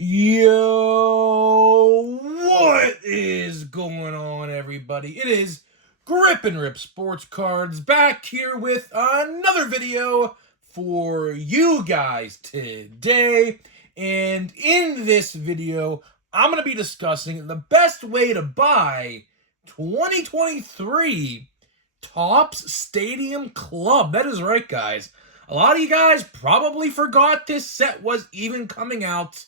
Yo, what is going on, everybody? It is Grip and Rip Sports Cards back here with another video for you guys today. And in this video, I'm going to be discussing the best way to buy 2023 Topps Stadium Club. That is right, guys. A lot of you guys probably forgot this set was even coming out.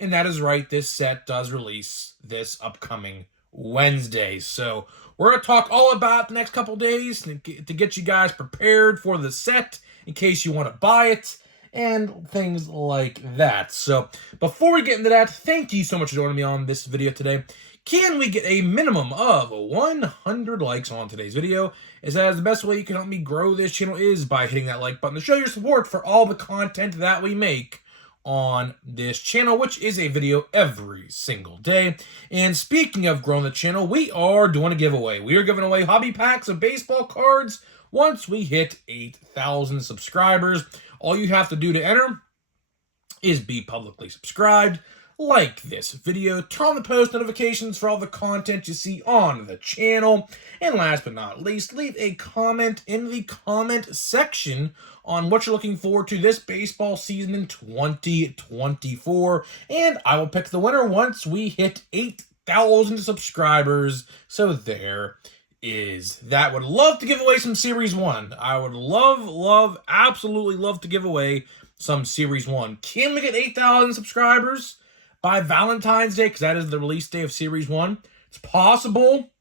And that is right, this set does release this upcoming Wednesday. So we're going to talk all about the next couple days to get you guys prepared for the set in case you want to buy it and things like that. So before we get into that, thank you so much for joining me on this video today. Can we get a minimum of 100 likes on today's video? As that is the best way you can help me grow this channel is by hitting that like button to show your support for all the content that we make on this channel, which is a video every single day. And speaking of growing the channel, we are doing a giveaway. We are giving away hobby packs of baseball cards once we hit 8,000 subscribers. All you have to do to enter is be publicly subscribed, like this video, turn on the post notifications for all the content you see on the channel, and last but not least, leave a comment in the comment section on what you're looking forward to this baseball season in 2024, and I will pick the winner once we hit 8,000 subscribers. So there is that. Would love to give away some Series 1. I would absolutely love to give away some Series 1. Can we get 8,000 subscribers by Valentine's Day? Because that is the release day of Series 1. It's possible.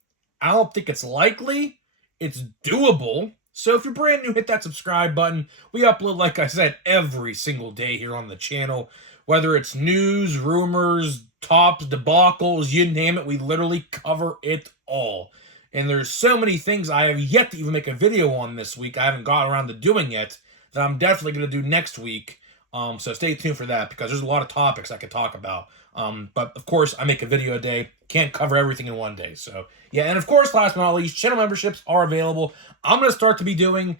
I don't think it's likely. It's doable. So if you're brand new, hit that subscribe button. We upload, like I said, every single day here on the channel. Whether it's news, rumors, tops, debacles, you name it, we literally cover it all. And there's so many things I have yet to even make a video on this week. I haven't got around to doing yet that I'm definitely going to do next week. So stay tuned for that because there's a lot of topics I could talk about. But of course, I make a video a day. Can't cover everything in one day. So yeah, and of course, last but not least, channel memberships are available. I'm gonna start to be doing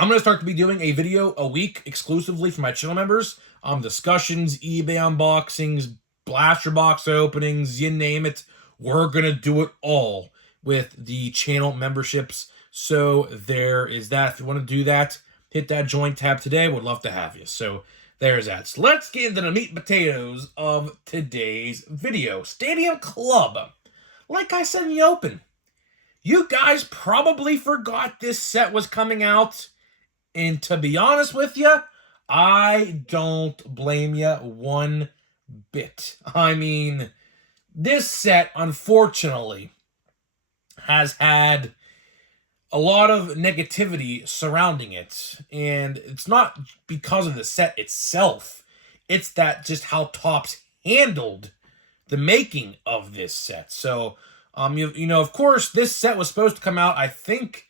a video a week exclusively for my channel members. Discussions, eBay unboxings, blaster box openings, you name it. We're gonna do it all with the channel memberships. So there is that. If you want to do that, hit that join tab today. Would love to have you. So there's that. So let's get into the meat and potatoes of today's video. Stadium Club. Like I said in the open, you guys probably forgot this set was coming out. And to be honest with you, I don't blame you one bit. I mean, this set, unfortunately, has had a lot of negativity surrounding it, and it's not because of the set itself. It's that just how Topps handled the making of this set. So, you know, of course, this set was supposed to come out, I think,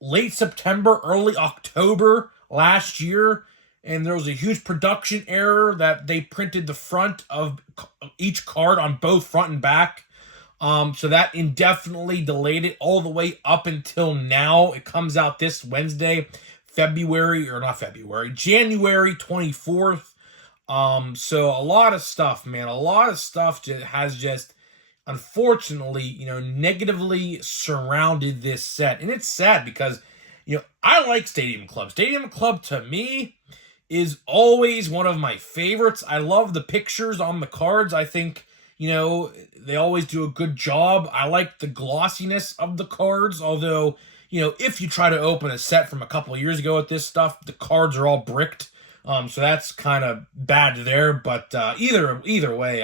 late September, early October last year, and there was a huge production error that they printed the front of each card on both front and back. So that indefinitely delayed it all the way up until now. It comes out this Wednesday, January 24th. So a lot of stuff, man. A lot of stuff has just, unfortunately, you know, negatively surrounded this set. And it's sad because, you know, I like Stadium Club. Stadium Club, to me, is always one of my favorites. I love the pictures on the cards. I think, you know, they always do a good job. I like the glossiness of the cards, although, you know, if you try to open a set from a couple of years ago with this stuff, the cards are all bricked. So that's kind of bad there. But either way,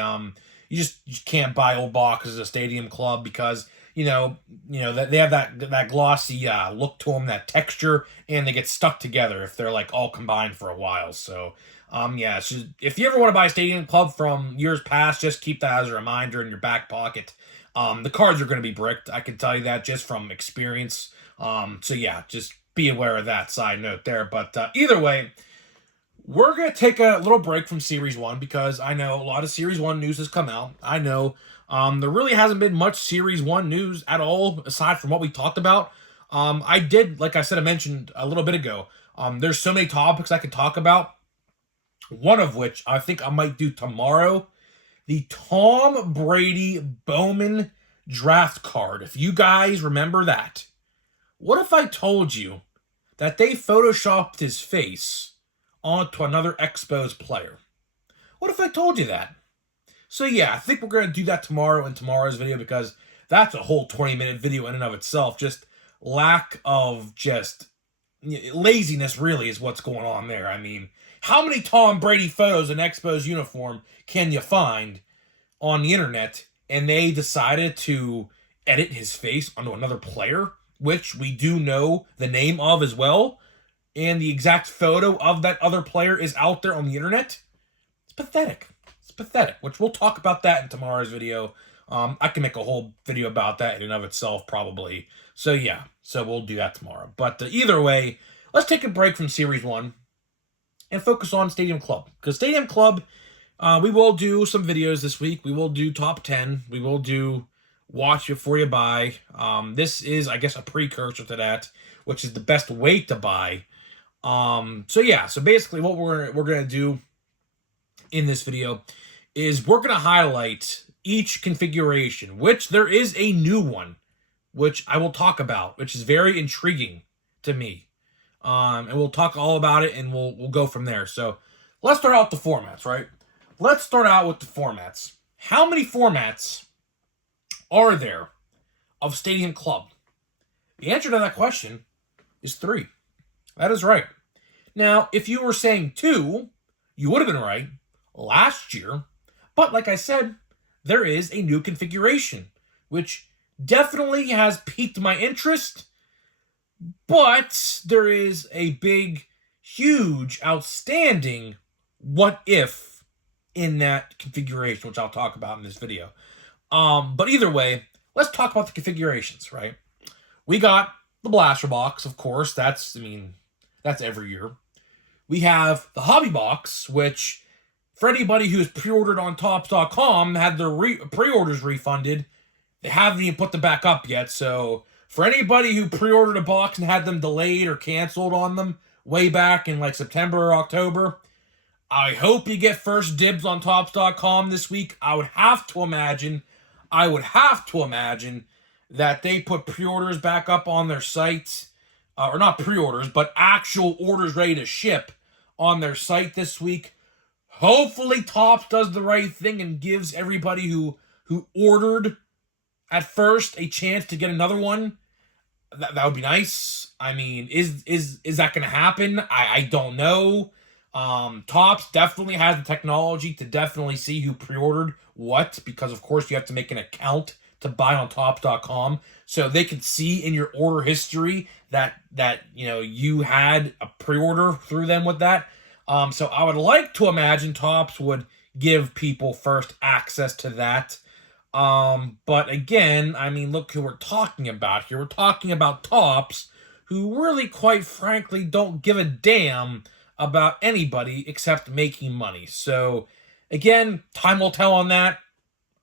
you just can't buy old boxes of Stadium Club because, you know they have that glossy look to them, that texture, and they get stuck together if they're like all combined for a while. So yeah, it's just, if you ever want to buy Stadium Club from years past, just keep that as a reminder in your back pocket. The cards are going to be bricked. I can tell you that just from experience. So yeah, just be aware of that side note there. But either way, we're going to take a little break from Series 1 because I know a lot of Series 1 news has come out. I know there really hasn't been much Series 1 news at all aside from what we talked about. I did, like I said, I mentioned a little bit ago, there's so many topics I could talk about one of which I think I might do tomorrow. The Tom Brady Bowman draft card. If you guys remember that. What if I told you that they photoshopped his face onto another Expos player? What if I told you that? So yeah, I think we're going to do that tomorrow in tomorrow's video, because that's a whole 20-minute video in and of itself. Just lack of just laziness really is what's going on there. I mean, how many Tom Brady photos in Expos uniform can you find on the internet? And they decided to edit his face onto another player, which we do know the name of as well, and the exact photo of that other player is out there on the internet. It's pathetic. It's pathetic, which we'll talk about that in tomorrow's video. I can make a whole video about that in and of itself, probably. So yeah, so we'll do that tomorrow. But either way, let's take a break from Series 1 and focus on Stadium Club. Because Stadium Club, we will do some videos this week. We will do top 10. We will do watch before you buy. This is, I guess, a precursor to that, which is the best way to buy. So yeah, so basically what we're gonna do in this video is we're gonna highlight each configuration, which there is a new one, which I will talk about, which is very intriguing to me. And we'll talk all about it, and we'll go from there. So let's start out with the formats, right? Let's start out with the formats. How many formats are there of Stadium Club? The answer to that question is 3. That is right. Now, if you were saying 2, you would have been right last year. But like I said, there is a new configuration, which definitely has piqued my interest. But there is a big, huge, outstanding what if in that configuration, which I'll talk about in this video. But either way, let's talk about the configurations, right? We got the Blaster Box, of course. That's every year. We have the Hobby Box, which for anybody who's pre-ordered on Topps.com, had their pre-orders refunded. They haven't even put them back up yet. So for anybody who pre-ordered a box and had them delayed or canceled on them way back in like September or October, I hope you get first dibs on Topps.com this week. I would have to imagine that they put pre-orders back up on their site, or not pre-orders, but actual orders ready to ship on their site this week. Hopefully Topps does the right thing and gives everybody who ordered at first a chance to get another one. That would be nice. I mean, is that going to happen? I don't know. Topps definitely has the technology to definitely see who pre-ordered what, because of course you have to make an account to buy on Topps.com, so they can see in your order history that you had a pre-order through them with that. So I would like to imagine Topps would give people first access to that. But again, I mean, look who we're talking about here. We're talking about Topps, who really, quite frankly, don't give a damn about anybody except making money. So again, time will tell on that.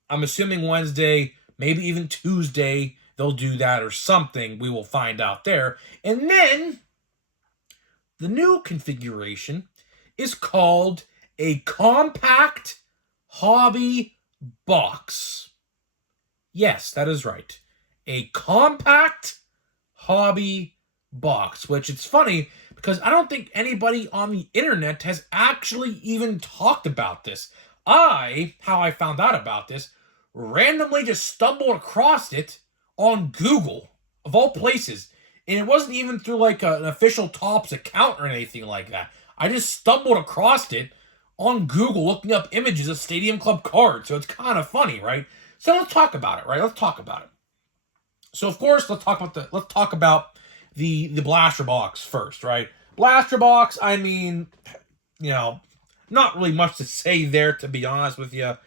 I'm assuming Wednesday, maybe even Tuesday, they'll do that or something. We will find out there. And then the new configuration is called a compact hobby box. Yes, that is right. A compact hobby box, which it's funny because I don't think anybody on the internet has actually even talked about this. How I found out about this, randomly just stumbled across it on Google, of all places. And it wasn't even through like an official Topps account or anything like that. I just stumbled across it on Google looking up images of Stadium Club cards. So it's kind of funny, right? So let's talk about it, right? Let's talk about it. So of course, let's talk about the Blaster Box first, right? Blaster Box, I mean, not really much to say there, to be honest with you.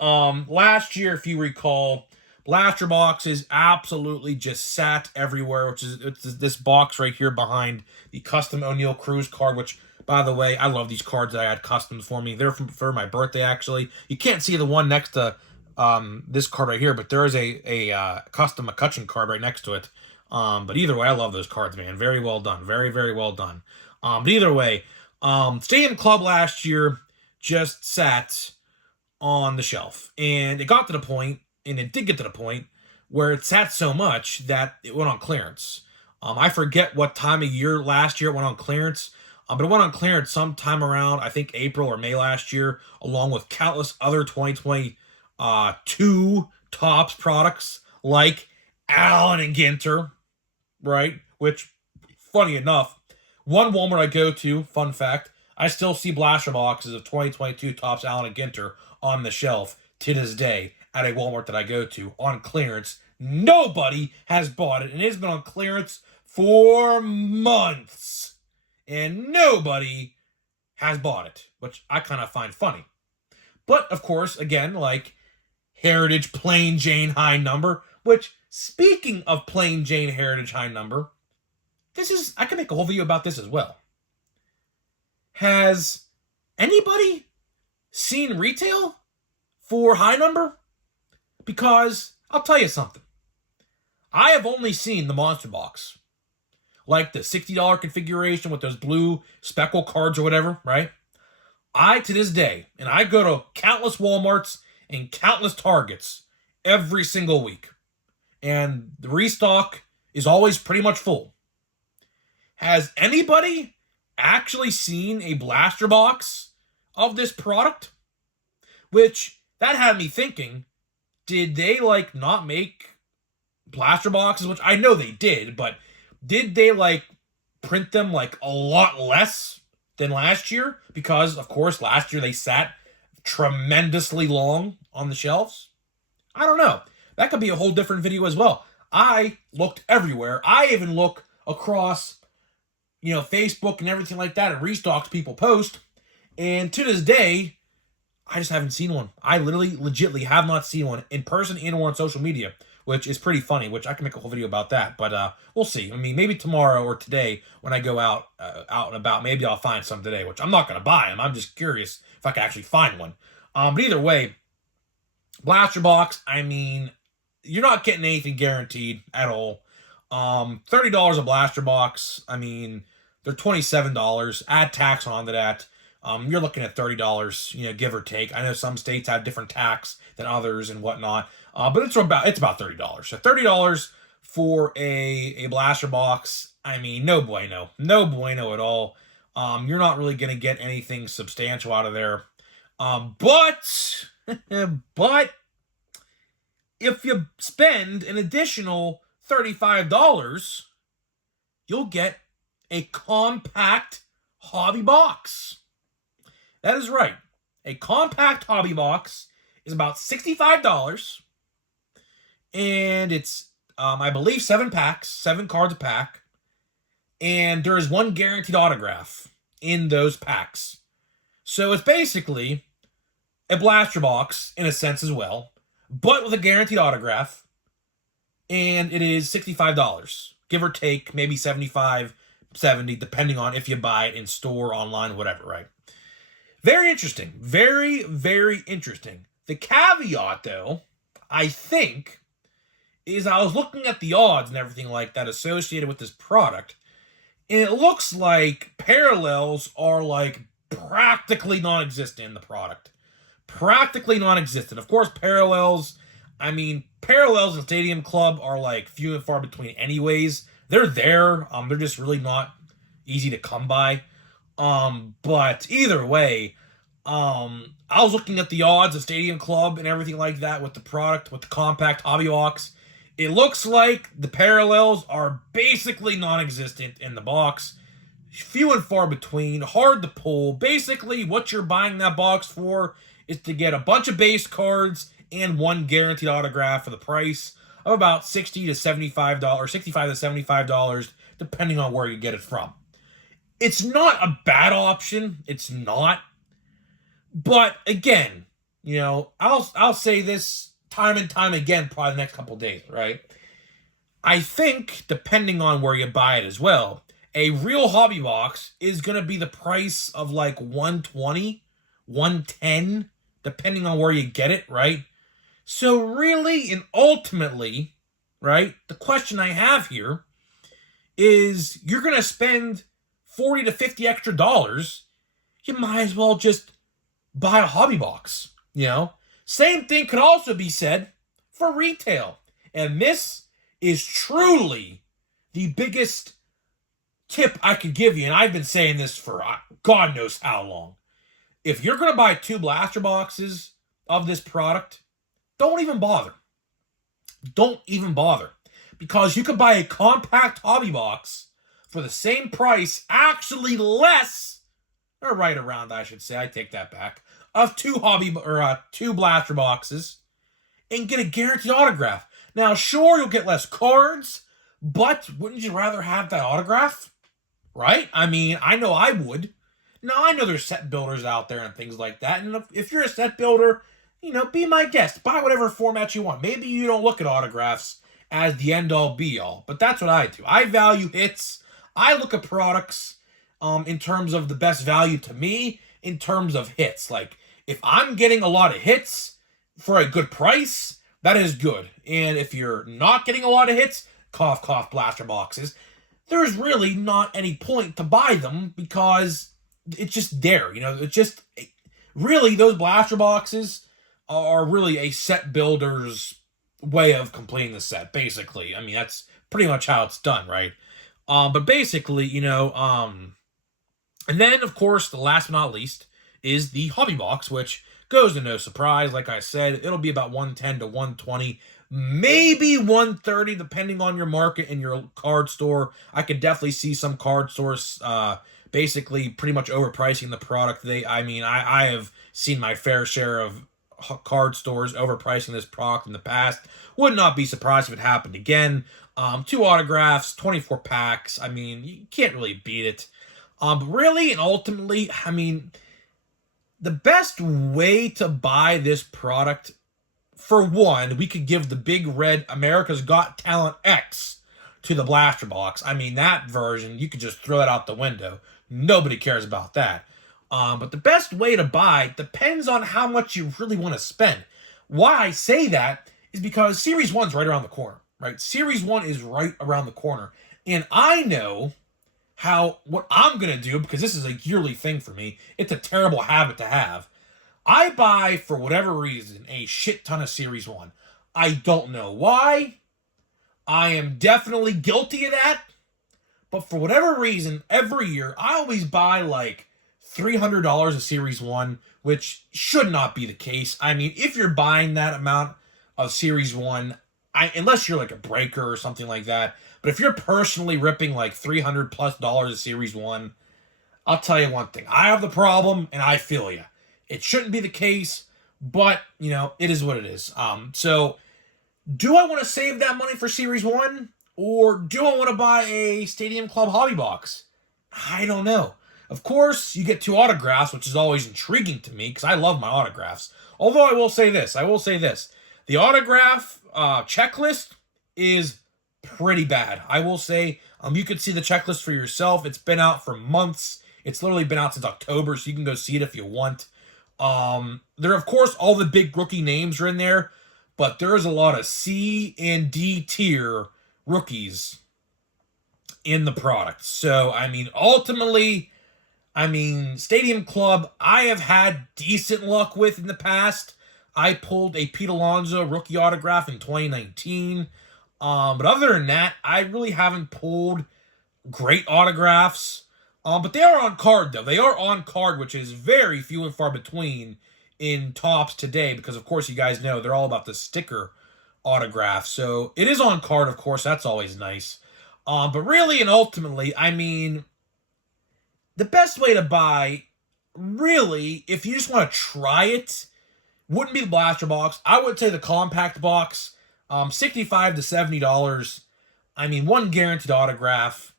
Last year, if you recall, Blaster Boxes absolutely just sat everywhere, it's this box right here behind the custom O'Neal Cruz card, which, by the way, I love these cards that I had customs for me. They're for my birthday, actually. You can't see the one next to this card right here, but there is a custom McCutcheon card right next to it. But either way, I love those cards, man. Very well done. Very, very well done. But either way, Stadium Club last year just sat on the shelf. And it got to the point, and it did get to the point, where it sat so much that it went on clearance. I forget what time of year last year it went on clearance, but it went on clearance sometime around, I think, April or May last year, along with countless other 2022 Topps products like Allen and Ginter, right? Which, funny enough, one Walmart I go to, fun fact, I still see blaster boxes of 2022 Topps Allen and Ginter on the shelf to this day at a Walmart that I go to on clearance. Nobody has bought it, and it's been on clearance for months, and nobody has bought it, which I kind of find funny. But, of course, again, like Heritage Plain Jane High Number, which, speaking of Plain Jane Heritage High Number, I can make a whole video about this as well. Has anybody seen retail for High Number? Because I'll tell you something. I have only seen the Monster Box. Like the $60 configuration with those blue speckle cards or whatever, right? To this day, and I go to countless Walmarts and countless Targets every single week. And the restock is always pretty much full. Has anybody actually seen a blaster box of this product? Which, that had me thinking, did they, not make blaster boxes? Which I know they did, but did they, print them, a lot less than last year? Because, of course, last year they sat tremendously long on the shelves. I don't know. That could be a whole different video as well. I looked everywhere. I even look across, Facebook and everything like that, and restocks people post. And to this day, I just haven't seen one. I legitimately have not seen one in person and or on social media, which is pretty funny, which I can make a whole video about that. But we'll see. I mean, maybe tomorrow or today when I go out and about, maybe I'll find some today, which I'm not going to buy them. I'm just curious if I can actually find one. But either way, blaster box, I mean, you're not getting anything guaranteed at all. $30 a blaster box, I mean, they're $27. Add tax onto that. You're looking at $30, give or take. I know some states have different tax than others and whatnot, but it's about $30. So $30 for a blaster box, I mean, no bueno at all. You're not really gonna get anything substantial out of there. But if you spend an additional $35, you'll get a compact hobby box. That is right. A compact hobby box is about $65. And it's, I believe, 7 packs, 7 cards a pack. And there is one guaranteed autograph in those packs. So it's basically a blaster box in a sense as well, but with a guaranteed autograph. And it is $65, give or take, maybe $75, $70, depending on if you buy it in store, online, whatever, right? Very interesting. Very, very interesting. The caveat, though, I think, is I was looking at the odds and everything like that associated with this product, and it looks like parallels are, practically non-existent in the product. Practically non-existent. Of course, parallels in Stadium Club are, few and far between anyways. They're there. They're just really not easy to come by. But either way, I was looking at the odds of Stadium Club and everything like that with the product, with the compact hobby box. It looks like the parallels are basically non-existent in the box. Few and far between, hard to pull. Basically, what you're buying that box for is to get a bunch of base cards and one guaranteed autograph for the price of about $60 to $75, $65 to $75, depending on where you get it from. It's not a bad option. It's not. But again, I'll say this time and time again, probably the next couple days, right? I think, depending on where you buy it as well, a real hobby box is going to be the price of $120, $110, depending on where you get it, right? So really and ultimately, right, the question I have here is, you're going to spend $40 to $50 extra dollars you might as well just buy a hobby box, you know? Same thing could also be said for retail. And this is truly the biggest tip I could give you, and I've been saying this for God knows how long. If you're going to buy 2 blaster boxes of this product, don't even bother. Don't even bother. Because you could buy a compact hobby box for the same price, actually less, or right around, I should say, I take that back, of 2 2 blaster boxes, and get a guaranteed autograph. Now, sure, you'll get less cards, but wouldn't you rather have that autograph? Right? I mean, I know I would. Now, I know there's set builders out there and things like that, and if you're a set builder, be my guest. Buy whatever format you want. Maybe you don't look at autographs as the end-all, be-all, but that's what I do. I value hits. I look at products in terms of the best value to me, in terms of hits. Like, if I'm getting a lot of hits for a good price, that is good. And if you're not getting a lot of hits, cough, cough, blaster boxes, there's really not any point to buy them because it's just there. It's just really those blaster boxes are really a set builder's way of completing the set, basically. I mean, that's pretty much how it's done, right? But basically, and then, of course, the last but not least is the hobby box, which goes to no surprise. Like I said, it'll be about 110 to 120, maybe 130, depending on your market and your card store. I could definitely see some card stores basically pretty much overpricing the product. I have seen my fair share of card stores overpricing this product in the past. Would not be surprised if it happened again. 2 autographs, 24 packs. I mean, you can't really beat it. Really and ultimately, I mean, the best way to buy this product, for one, we could give the big red America's Got Talent X to the blaster box. I mean, that version, you could just throw that out the window. Nobody cares about that. But the best way to buy depends on how much you really want to spend. Why I say that is because Series 1's right around the corner, right? Series 1 is right around the corner. And I know what I'm going to do, because this is a yearly thing for me. It's a terrible habit to have. I buy, for whatever reason, a shit ton of Series 1. I don't know why. I am definitely guilty of that. But for whatever reason, every year, I always buy like $300 of Series 1, which should not be the case. I mean, if you're buying that amount of Series 1, unless you're like a breaker or something like that, but if you're personally ripping like $300+ of Series 1, I'll tell you one thing. I have the problem, and I feel you. It shouldn't be the case, but, it is what it is. So, do I want to save that money for Series 1? Or do I want to buy a Stadium Club hobby box? I don't know. Of course, you get 2 autographs, which is always intriguing to me, because I love my autographs. Although I will say this. The autograph checklist is pretty bad. I will say, you could see the checklist for yourself. It's been out for months. It's literally been out since October, so you can go see it if you want. There, of course, all the big rookie names are in there, but there's a lot of C and D tier rookies in the product. So, I mean, ultimately, Stadium Club, I have had decent luck with in the past. I pulled a Pete Alonso rookie autograph in 2019. But other than that, I really haven't pulled great autographs. But they are on card, though. They are on card, which is very few and far between in Topps today, because, of course, you guys know they're all about the sticker autograph. So it is on card, of course. That's always nice. But really and ultimately, the best way to buy, really, if you just want to try it, wouldn't be the blaster box. I would say the compact box, $65 to $70. One guaranteed autograph.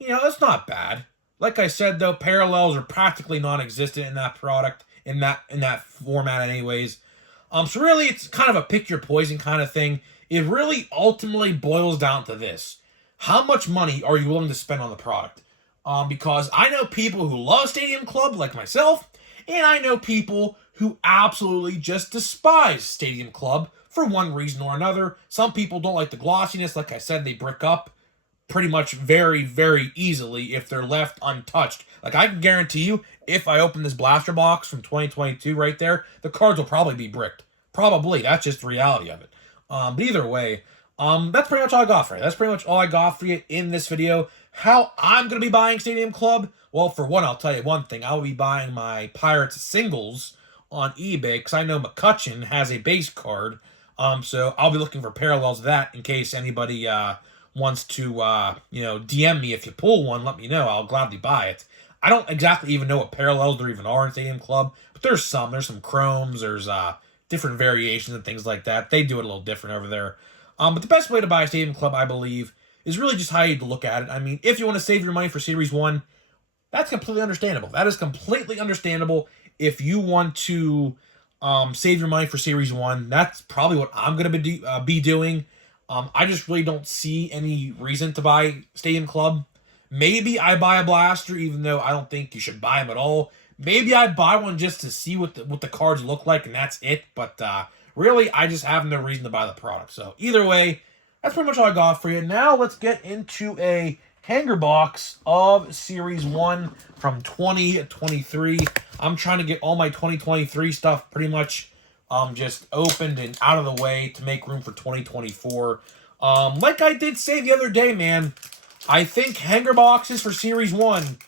That's not bad. Like I said, though, parallels are practically non-existent in that product, in that format anyways. So really, it's kind of a pick your poison kind of thing. It really ultimately boils down to this. How much money are you willing to spend on the product? Because I know people who love Stadium Club, like myself, and I know people who absolutely just despise Stadium Club for one reason or another. Some people don't like the glossiness. Like I said, they brick up. pretty much very, very easily if they're left untouched. Like, I can guarantee you, if I open this blaster box from 2022 right there, the cards will probably be bricked. Probably. That's just the reality of it. But either way, that's pretty much all I got for you. That's pretty much all I got for you in this video. How I'm going to be buying Stadium Club? Well, for one, I'll tell you one thing. I will be buying my Pirates singles on eBay because I know McCutchen has a base card. So I'll be looking for parallels of that in case anybody wants to, DM me. If you pull one, let me know. I'll gladly buy it. I don't exactly even know what parallels there even are in Stadium Club, but there's some. There's some chromes. There's different variations and things like that. They do it a little different over there. But the best way to buy a Stadium Club, I believe, is really just how you look at it. I mean, if you want to save your money for Series 1, that's completely understandable. That is completely understandable. If you want to save your money for Series 1, that's probably what I'm going to be doing. I just really don't see any reason to buy Stadium Club. Maybe I buy a blaster, even though I don't think you should buy them at all. Maybe I buy one just to see what the cards look like, and that's it. But really, I just have no reason to buy the product. So either way, that's pretty much all I got for you. Now let's get into a hanger box of Series 1 from 2023. I'm trying to get all my 2023 stuff pretty much just opened and out of the way to make room for 2024. Like I did say the other day, man, I think hanger boxes for Series 1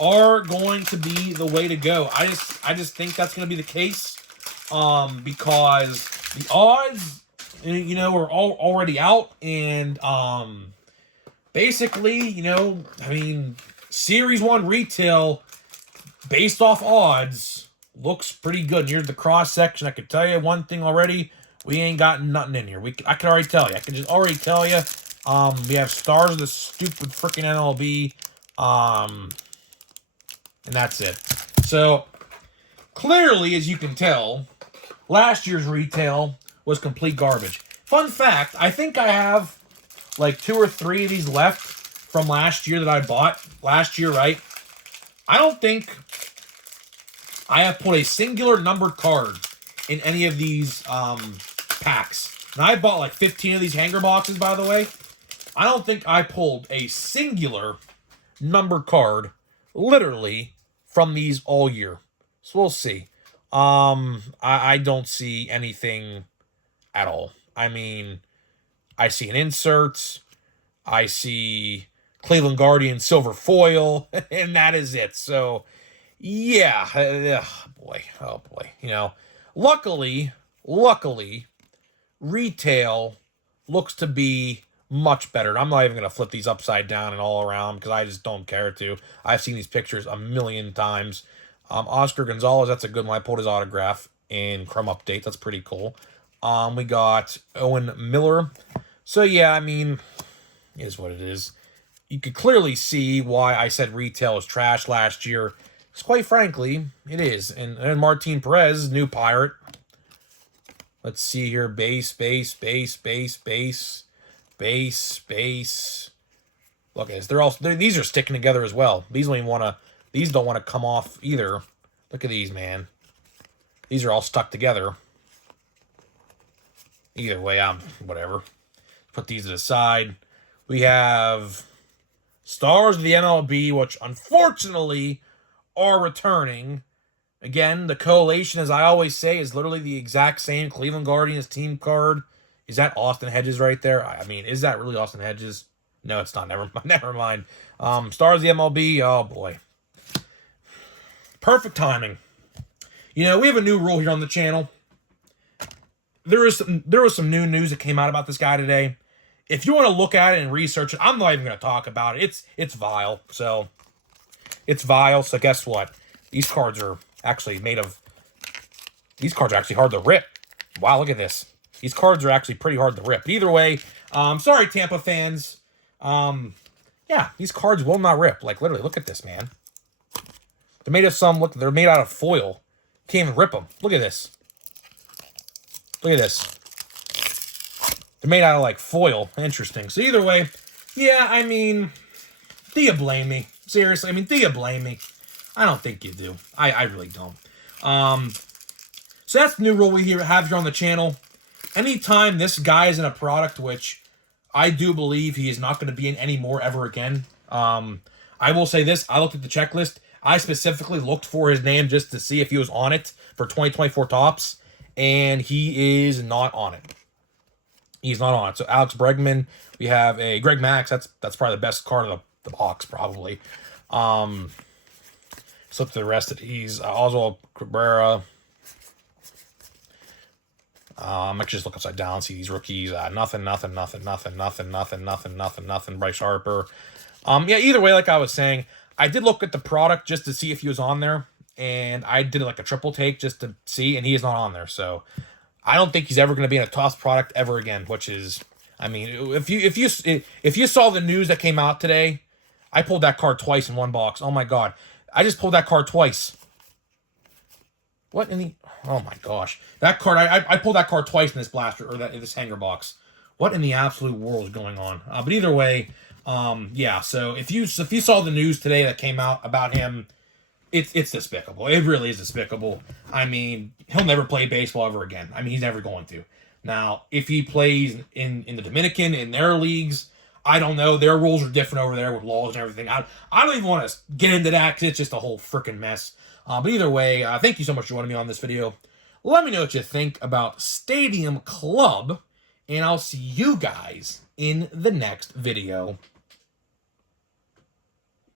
are going to be the way to go. I just think that's going to be the case because the odds, are all already out, and basically, Series 1 retail based off odds looks pretty good. Near the cross section, I can tell you one thing already: we ain't got nothing in here. I can already tell you. I can just already tell you. We have stars of the stupid freaking MLB, and that's it. So clearly, as you can tell, last year's retail was complete garbage. Fun fact: I think I have like 2 or 3 of these left from last year that I bought last year. Right? I don't think I have put a singular numbered card in any of these packs. And I bought like 15 of these hanger boxes, by the way. I don't think I pulled a singular numbered card, literally, from these all year. So we'll see. I don't see anything at all. I mean, I see an insert. I see Cleveland Guardian silver foil, and that is it. So, yeah. Oh, boy. Luckily, retail looks to be much better. I'm not even going to flip these upside down and all around because I just don't care to. I've seen these pictures a million times. Oscar Gonzalez, that's a good one. I pulled his autograph in Chrome Update. That's pretty cool. We got Owen Miller. So, yeah, it is what it is. You could clearly see why I said retail is trash last year. Because quite frankly, it is. And Martin Perez, new Pirate. Let's see here. Base. Look at this. These are sticking together as well. These don't want to come off either. Look at these, man. These are all stuck together. Either way, whatever. Put these to the side. We have stars of the MLB, which unfortunately are returning. Again, the collation, as I always say, is literally the exact same Cleveland Guardians team card. Is that Austin Hedges right there? Is that really Austin Hedges? No, it's not. Never mind. Stars of the MLB. Oh, boy. Perfect timing. We have a new rule here on the channel. There was some new news that came out about this guy today. If you want to look at it and research it, I'm not even going to talk about it. It's vile. So, it's vile. So, guess what? These cards are actually hard to rip. Wow, look at this. These cards are actually pretty hard to rip. But either way, sorry, Tampa fans. Yeah, these cards will not rip. Like, literally, look at this, man. They're made of they're made out of foil. Can't even rip them. Look at this. Look at this. They're made out of, like, foil. Interesting. So, either way, yeah, do you blame me? Seriously, do you blame me? I don't think you do. I really don't. So, that's the new rule we have here on the channel. Anytime this guy is in a product, which I do believe he is not going to be in any more ever again. I will say this. I looked at the checklist. I specifically looked for his name just to see if he was on it for 2024 Topps, and he is not on it. He's not on it. So Alex Bregman, we have a Greg Max. That's probably the best card of the box, probably. So to the rest of these, Oswald Cabrera. I could just look upside down, see these rookies. Nothing. Bryce Harper. Yeah, either way, like I was saying, I did look at the product just to see if he was on there, and I did like a triple take just to see, and he is not on there. So I don't think he's ever going to be in a Topps product ever again. Which is, I mean, if you saw the news that came out today, I pulled that card twice in one box. Oh my god, I just pulled that card twice. What in the? Oh my gosh, that card! I pulled that card twice in this blaster or this hanger box. What in the absolute world is going on? But either way, yeah. So if you saw the news today that came out about him, it's despicable. It really is despicable. I mean, he'll never play baseball ever again. I mean, he's never going to. Now, if he plays in the Dominican in their leagues, I don't know. Their rules are different over there with laws and everything. I don't even want to get into that because it's just a whole freaking mess. But either way, thank you so much for joining me on this video. Let me know what you think about Stadium Club, and I'll see you guys in the next video.